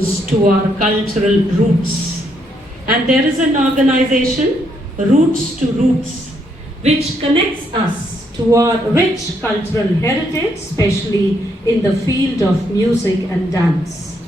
to our cultural roots. And there is an organization, Roots to Roots, which connects us to our rich cultural heritage, especially in the field of music and dance.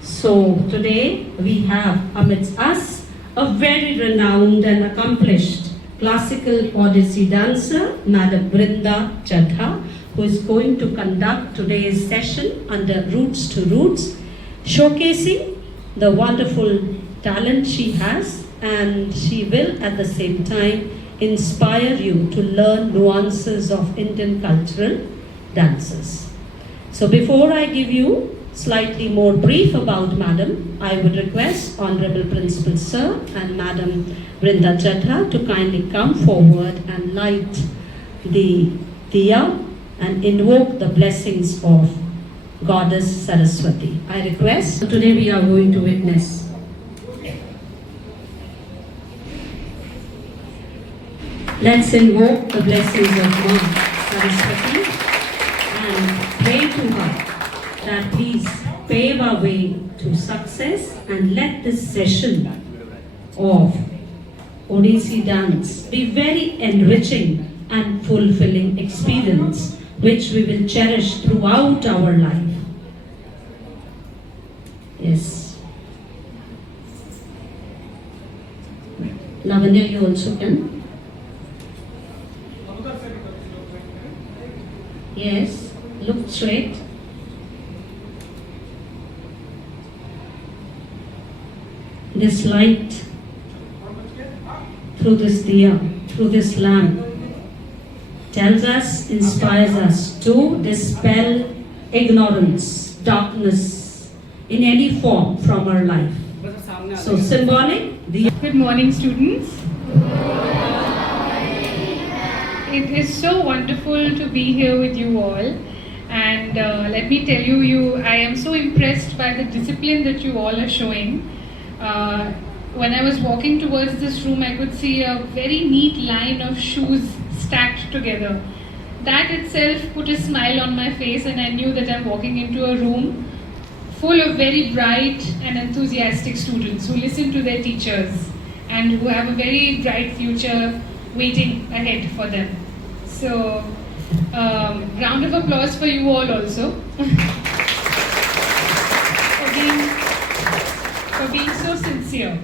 So today we have amidst us a very renowned and accomplished classical Odyssey dancer, Madam Brinda Chadha, who is going to conduct today's session under Roots to Roots, showcasing the wonderful talent she has, and she will at the same time inspire you to learn nuances of Indian cultural dances. So before I give you slightly more brief about Madam, I would request Honorable Principal Sir and Madam Brinda Chadha to kindly come forward and light the diya and invoke the blessings of Goddess Saraswati. I request, today we are going to witness let's invoke the blessings of Ma Saraswati and pray to her that please pave our way to success, and let this session of Odissi dance be very enriching and fulfilling experience which we will cherish throughout our life. Yes. Lavanya, you also can. Yes, look straight. This light through this diya, through this lamp, tells us, inspires us to dispel ignorance, darkness in any form from our life. So symbolic. Good morning, students. It is so wonderful to be here with you all, and let me tell you, I am so impressed by the discipline that you all are showing. When I was walking towards this room, I could see a very neat line of shoes stacked together. That itself put a smile on my face, and I knew that I'm walking into a room full of very bright and enthusiastic students who listen to their teachers and who have a very bright future waiting ahead for them. So, round of applause for you all also for being so sincere.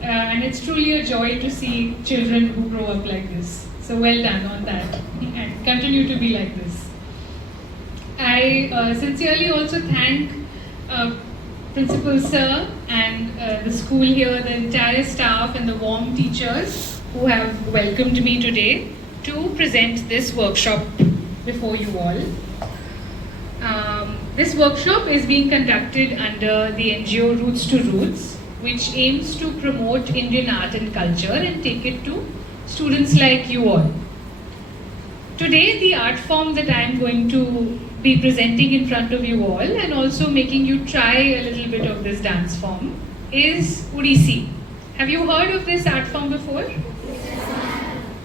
And it's truly a joy to see children who grow up like this. So well done on that, and continue to be like this. I sincerely also thank Principal Sir and the school here, the entire staff and the warm teachers who have welcomed me today to present this workshop before you all. This workshop is being conducted under the NGO Roots to Roots, which aims to promote Indian art and culture and take it to students like you all. Today, the art form that I am going to be presenting in front of you all, and also making you try a little bit of this dance form, is Odissi. Have you heard of this art form before?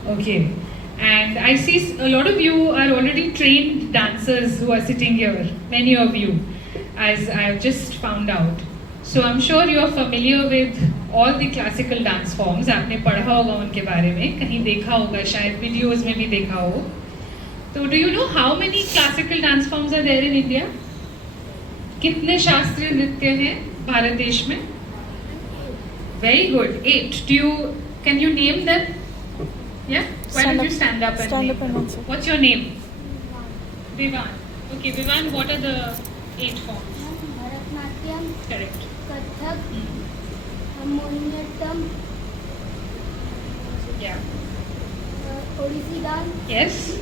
Okay. And I see a lot of you are already trained dancers who are sitting here, many of you, as I have just found out. So I'm sure you are familiar with all the classical dance forms. आपने पढ़ा होगा उनके बारे में, कहीं देखा होगा, शायद videos में भी देखा हो. So do you know how many classical dance forms are there in India? कितने शास्त्रीय नृत्य हैं भारत देश में? Very good. 8. Can you name them? Yeah? Why don't you stand up and name them? What's your name? Vivan. Okay, Vivan, what are the 8 forms? Bharatnatyam. Correct. Kathak. Mohiniyattam. Yeah. Odissi dance. Yes.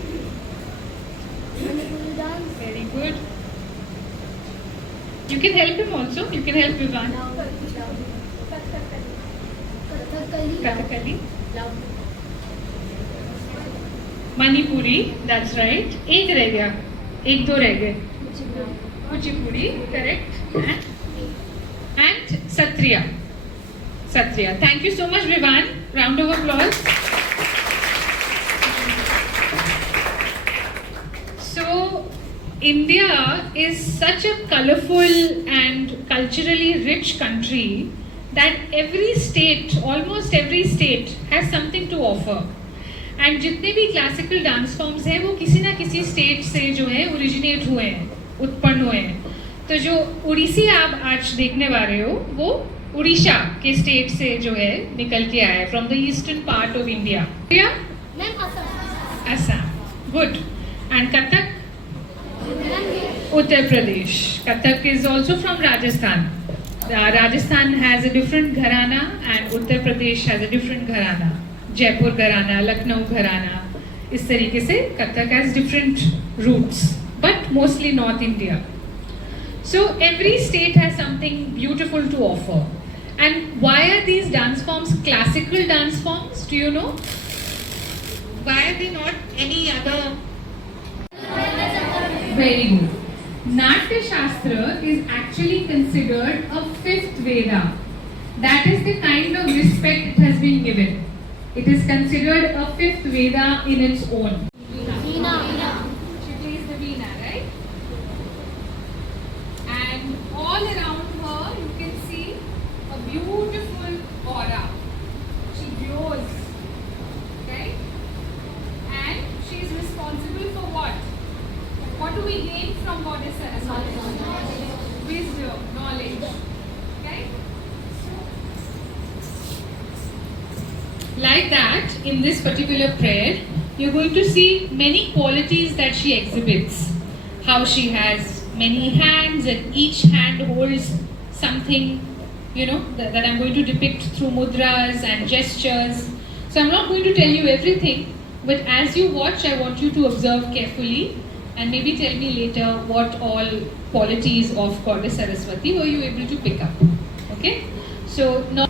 Manipuri dance. Very good. You can help him also. You can help Vivan. Kathakali. Kathakali. Manipuri, that's right. एक रह गया, 1-2 रह गए. Kuchipudi, correct. And Satriya. Thank you so much, Vivan. Round of applause. So India is such a colorful and culturally rich country that every state, almost every state, has something to offer. And जितने भी classical dance forms हैं वो किसी ना किसी state से जो है ओरिजिनेट हुए हैं, उत्पन्न हुए हैं. तो जो उड़ीसी आप आज देखने वाले हो वो उड़ीसा के स्टेट से जो है निकल के आया है, from the eastern part of India. Ma'am Assam. Assam. Good. And Kathak? Ma'am Uttar Pradesh. Kathak is also from Rajasthan. Rajasthan has a different gharana and Uttar Pradesh has a different gharana. Jaipur gharana, Lucknow gharana. इस तरीके से Kathak has different roots, but mostly North India. So every state has something beautiful to offer. And why are these dance forms classical dance forms? Do you know? Why are they not any other? Very good. Natya Shastra is actually considered a fifth Veda. That is the kind of respect it has been given. It is considered a fifth Veda in its own. Veena. She plays the veena, right? And all around her you can see a beautiful aura. She glows, right? And she is responsible for what? What do we gain from Goddess Saraswati? Wisdom, knowledge. Okay? Like that, in this particular prayer, you're going to see many qualities that she exhibits. How she has many hands and each hand holds something, that I'm going to depict through mudras and gestures. So I'm not going to tell you everything, but as you watch, I want you to observe carefully and maybe tell me later what all qualities of Goddess Saraswati were you able to pick up. Okay? So now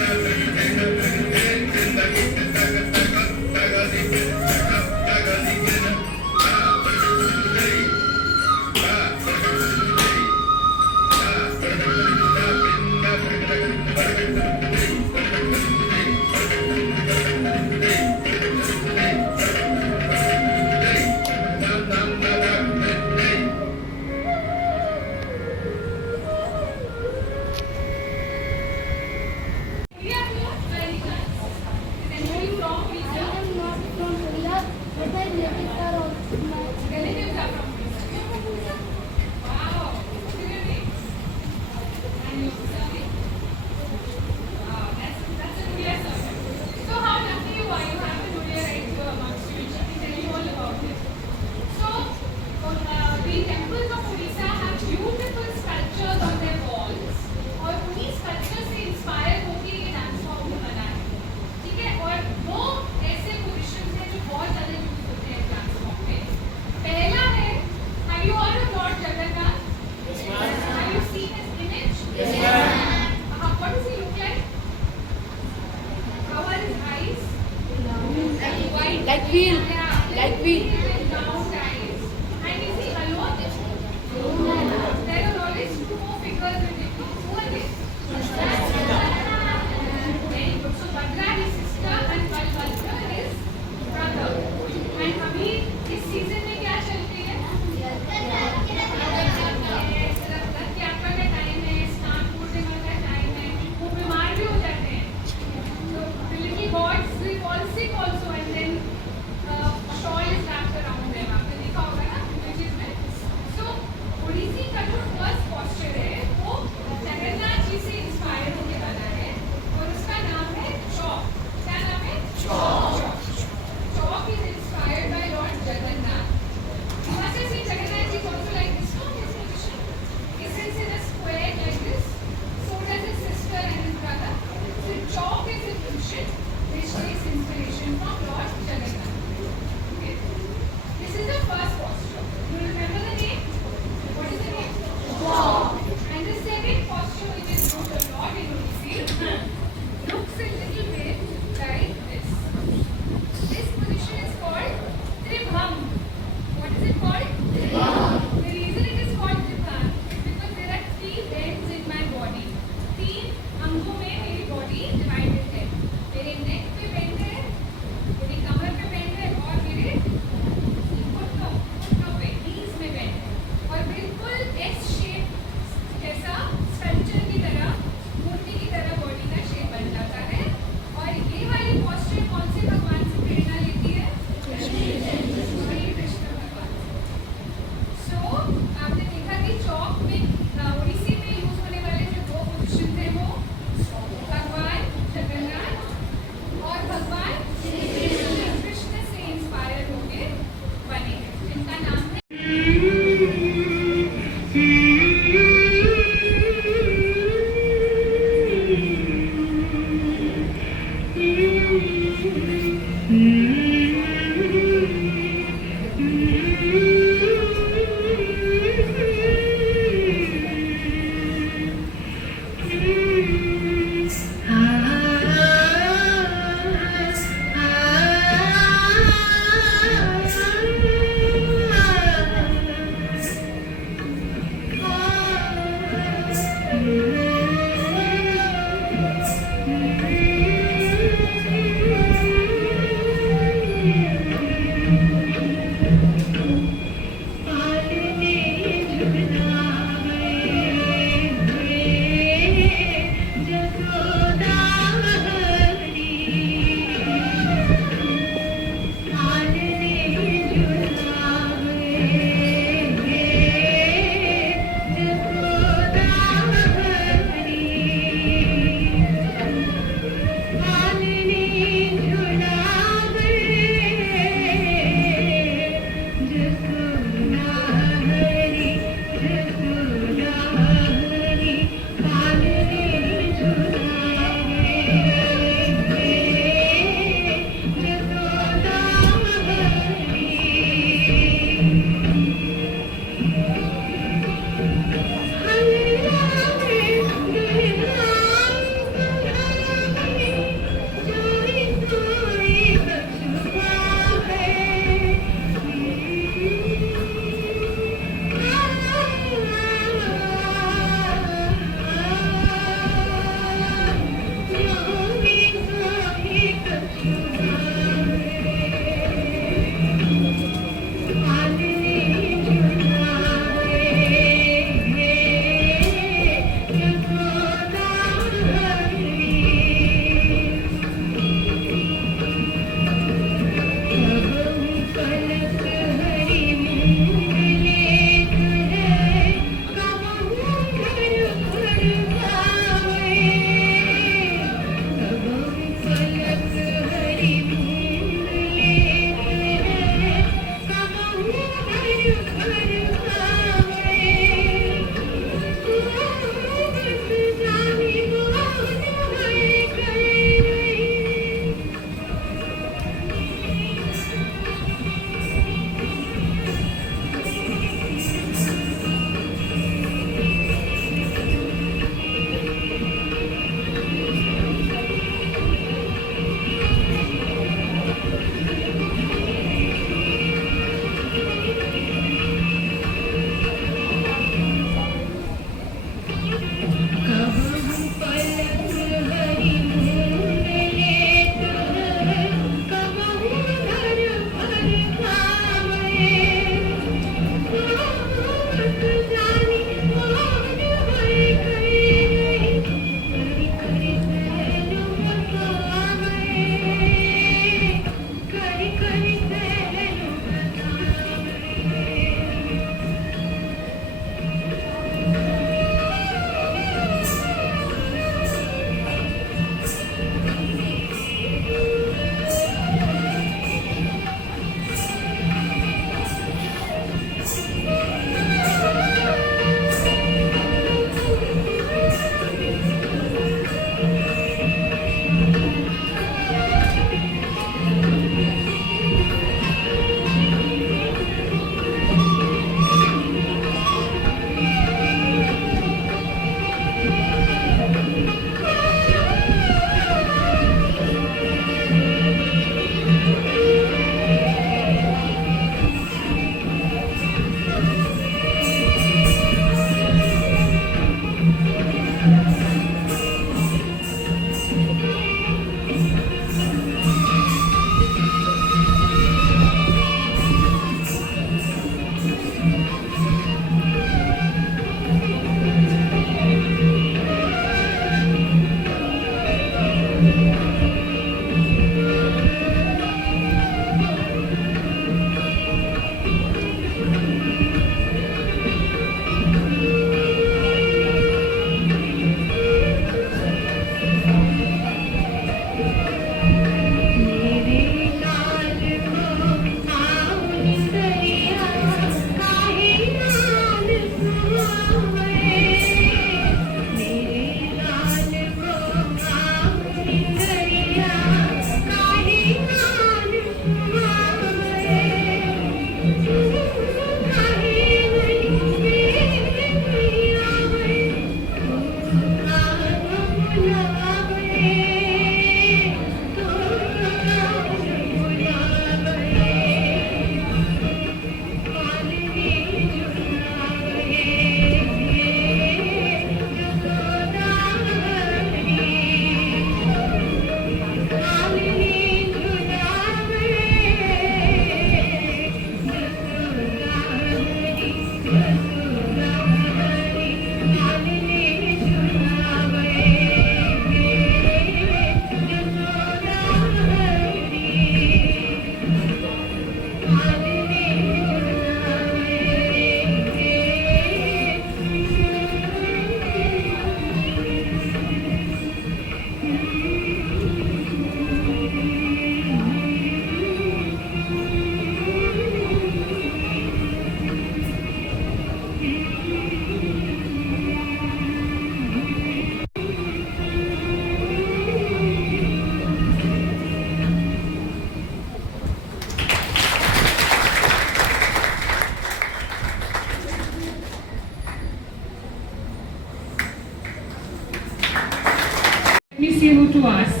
see who to ask.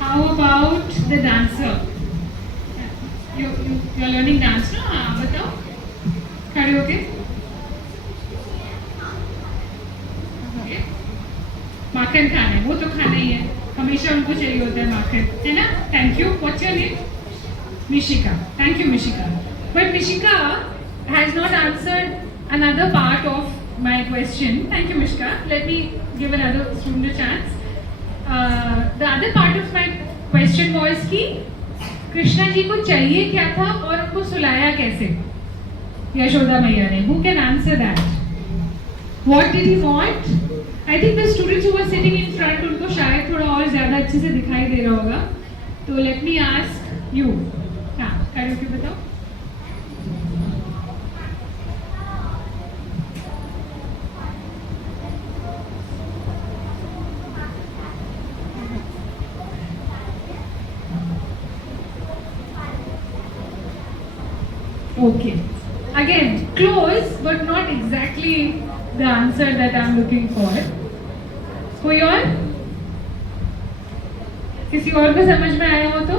How about the dancer? You're learning dance, no? हाँ बताओ. खड़े होके. Okay. माखन खाना है, वो तो खाना ही है. हमेशा उनको चाहिए होता है माखन, है ना? Thank you. What's your name? Mishika. Thank you, Mishika. But Mishika has not answered another part of my question. Thank you, Mishika. Let me give another student a chance. The other part of my question was कि कृष्णा जी को चाहिए क्या था और उनको सुलाया कैसे? यशोदा मैया ने. Who can answer that? What did he want? I think the students who were sitting in front उनको शायद थोड़ा और ज़्यादा अच्छे से दिखाई दे रहा होगा. तो let me ask you. हाँ, खड़े होके बताओ. Okay. Again, close, but not exactly the answer that I'm looking for. कोई और? किसी और को समझ में आया हो तो?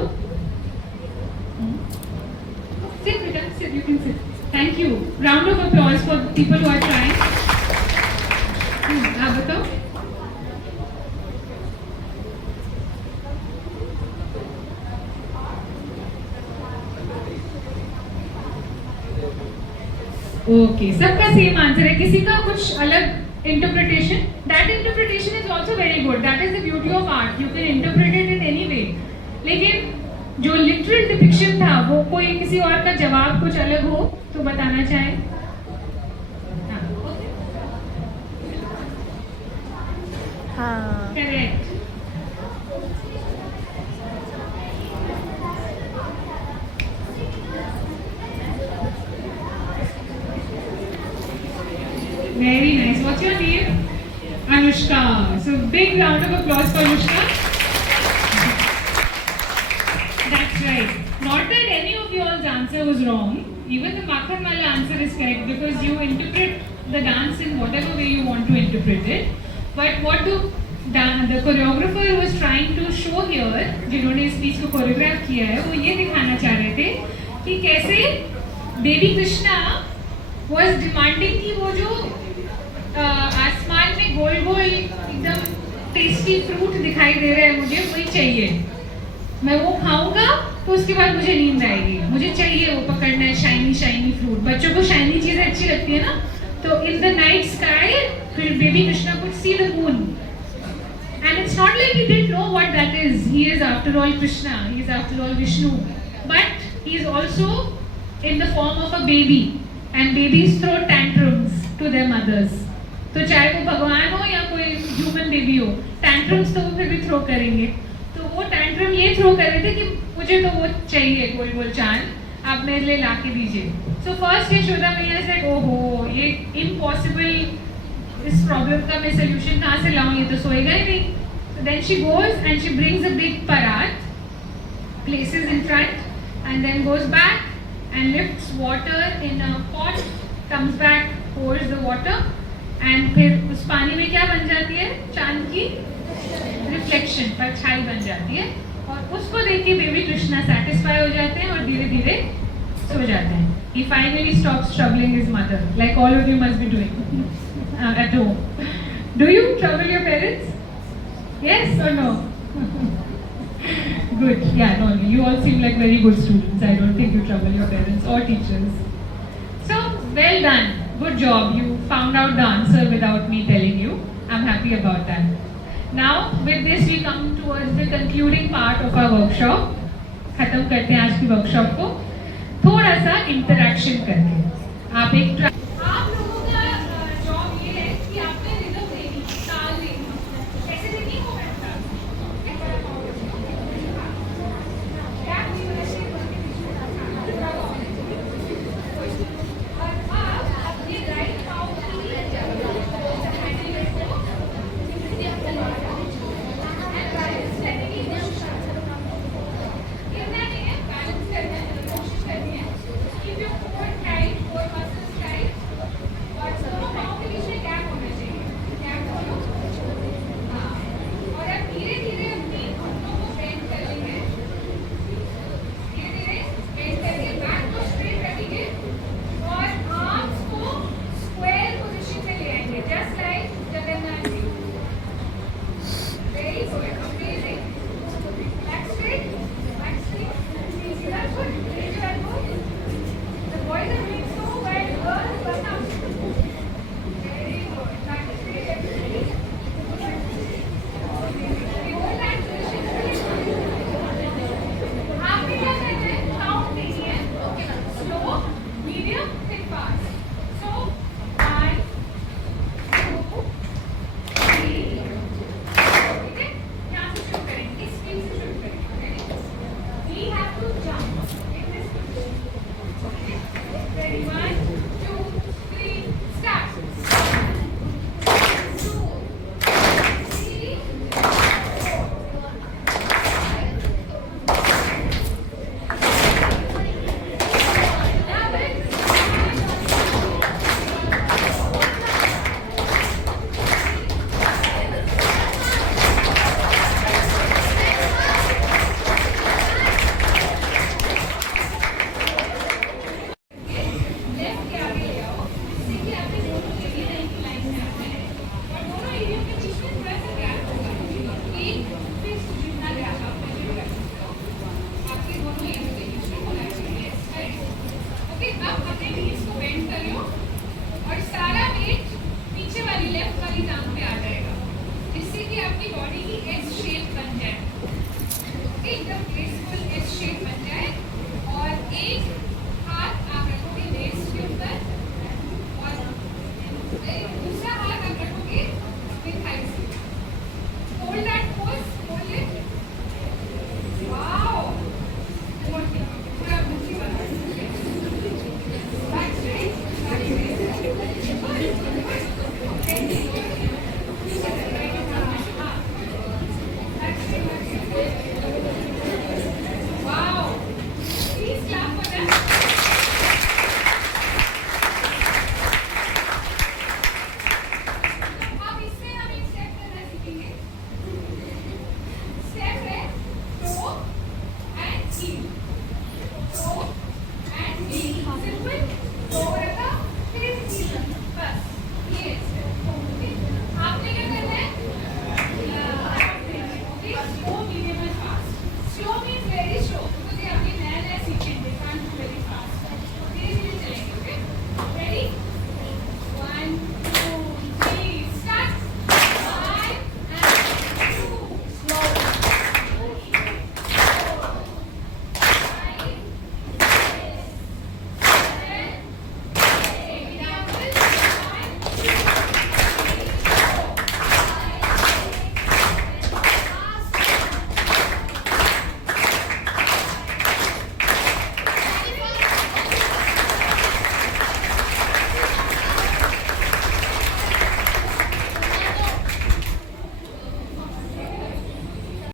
Sit, बेटा, sit. You can sit. Thank you. Round of applause for people who are trying. आप बताओ. ओके, सबका सेम आंसर है. किसी का कुछ अलग interpretation? That interpretation is also very good. That is the beauty of art. You can interpret it in any way. लेकिन जो लिटरल डिपिक्शन था वो कोई किसी और का जवाब कुछ अलग हो तो बताना चाहे. हाँ, correct. Very nice. What's your name? Anushka. So big round of applause for Anushka. That's right. Not that any of y'all's answer was wrong. Even the Makhan wala answer is correct because you interpret the dance in whatever way you want to interpret it. But what the choreographer was trying to show here, जिन्होंने इस piece को choreograph किया है, वो ये दिखाना चाह रहे थे कि कैसे देवी कृष्णा was demanding कि वो जो आसमान में गोल गोल एकदम टेस्टी फ्रूट दिखाई दे रहा है, मुझे वही चाहिए. मैं वो खाऊंगा तो उसके बाद मुझे नींद आएगी. मुझे चाहिए वो पकड़ना है शाइनी शाइनी फ्रूट. बच्चों को शाइनी चीजें अच्छी लगती है ना. तो in the night sky baby Krishna could see the moon. And it's not like he didn't know what that is. He is after all Krishna. He is after all Vishnu. But he is also in the form of a baby. And babies throw tantrums to their mothers. तो चाहे वो भगवान हो या कोई human baby हो, tantrums तो वो फिर भी थ्रो करेंगे. तो वो टैंट्रम ये थ्रो कर रहे थे कि मुझे तो वो चाहिए गोल गोल चांद, आप मेरे लिए ला के दीजिए. सो फर्स्ट यशोदा मैया सेड ओहो ये इम्पॉसिबल, इस प्रॉब्लम का मैं सोल्यूशन कहाँ से लाऊं, ये तो सोएगा ही नहीं. So then she goes and she brings a big parat, places in front, and then goes back and lifts water in a pot, comes back, pours the water, and फिर उस पानी में क्या बन जाती है? चांद की रिफ्लेक्शन, परछाई बन जाती है. और उसको देख के बेबी कृष्णा सेटिस्फाई हो जाते हैं और धीरे धीरे सो जाते हैं. He finally stops troubling his mother, like all of you must be doing at home. Do you trouble your parents? Yes or no? Good. Yeah, no, you all seem like very good students. I don't think you trouble your parents or teachers. So, well done. Good job. You found out the answer without me telling you. I'm happy about that. Now, with this, we come towards the concluding part of our workshop. खत्म करते हैं आज की workshop को. थोड़ा सा interaction करके. आप एक आप लोगों का job ये है कि आपने rhythm देनी, ताल देनी. कैसे देनी वो मैं बता Keep your core tight, core muscles tight. Left वाली टांग पे आ जाएगा, जिससे कि आपकी बॉडी की एस शेप बन जाए, एकदम ग्रेसफुल एस शेप बन जाए। और एक हाथ आप रखोगे वेस्ट के ऊपर और दूसरा हाथ आप रखोगे अपने थाइस पे। Hold that pose, hold it. Wow, पूरा मुट्ठी बना। Back straight, back straight. Wow, please clap for that. अब इसमें हम एक स्टेप करना सीखेंगे। स्टेप है toe and heel, toe and heel. Simple, toe रखा फिर हील रखा, बस ये स्टेप। ओके, आपने क्या करना है? Okay, slow, medium and fast. Slow means very slow, क्योंकि अभी नया नया सीखेंगे, कांट डू वेरी फास्ट। धीरे धीरे चलेंगे। Okay, ready? 1 2 3 start. 1 and 2 slow, 5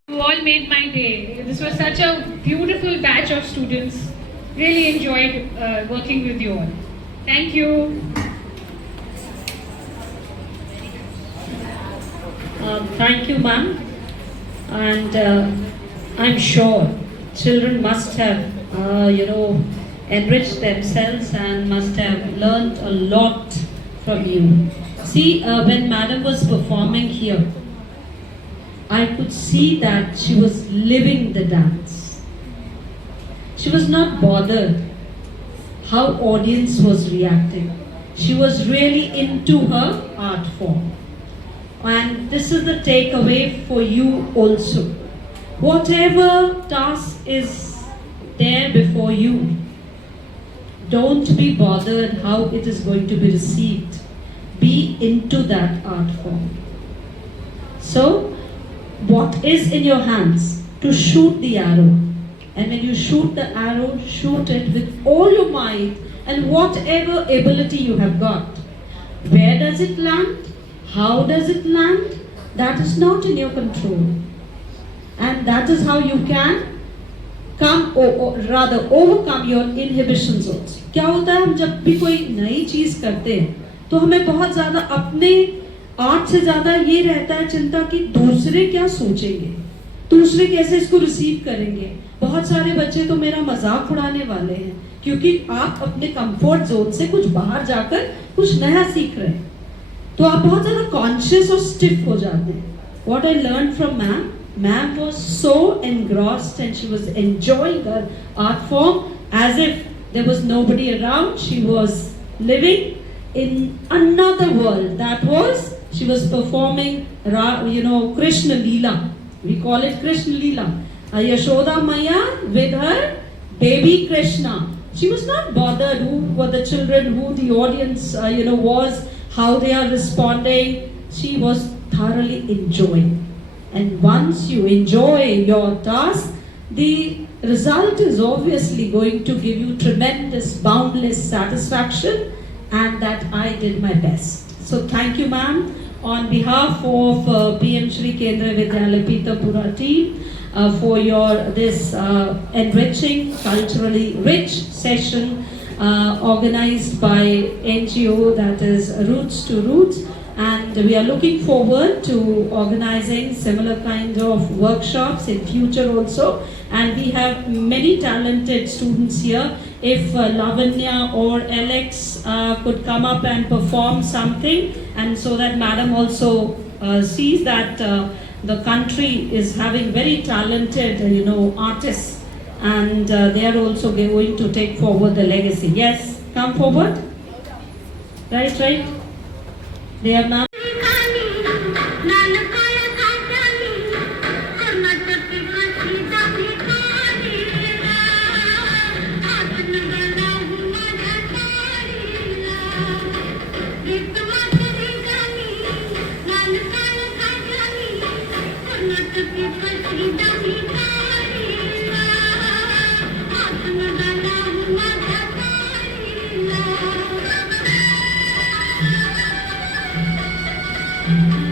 You all made my day. This was such a beautiful batch of students. Really enjoyed working with you all. Thank you. Thank you, ma'am. And I'm sure children must have, enriched themselves and must have learnt a lot from you. See, when madam was performing here, I could see that she was living the dance. She was not bothered how audience was reacting. She was really into her art form. And this is the takeaway for you also. Whatever task is there before you, don't be bothered how it is going to be received. Be into that art form. So, what is in your hands? To shoot the arrow. And when you shoot the arrow, shoot it with all your might and whatever ability you have got. Where does it land? How does it land? That is not in your control. And that is how you can rather overcome your inhibitions also. क्या होता है, हम जब भी कोई नई चीज करते हैं तो हमें बहुत ज्यादा अपने आर्ट से ज्यादा ये रहता है चिंता कि दूसरे क्या सोचेंगे, दूसरे कैसे इसको रिसीव करेंगे। बहुत सारे बच्चे तो मेरा मजाक उड़ाने वाले हैं क्योंकि आप अपने कंफर्ट जोन से कुछ बाहर जाकर कुछ नया सीख रहे हैं, तो आप बहुत ज्यादा कॉन्शियस और स्टिफ हो जाते हैं। What I learned from ma'am was so engrossed and she was enjoying her art form as if there was nobody around. She was living in another world. That was, she was performing, Krishna Leela. We call it Krishna Leela. Yashoda Maya with her baby Krishna. She was not bothered who were the children, who the audience, was, how they are responding. She was thoroughly enjoying. And once you enjoy your task, the result is obviously going to give you tremendous, boundless satisfaction, and that I did my best. So thank you, ma'am. On behalf of PM Shri Kendra Vidyalaya Pitapura team, for this enriching, culturally rich session organized by NGO, that is Roots to Roots. And we are looking forward to organizing similar kind of workshops in future also. And we have many talented students here. If Lavanya or Alex could come up and perform something, and so that madam also sees that the country is having very talented, artists, and they are also going to take forward the legacy. Yes, come forward. Right. They are now. Thank you.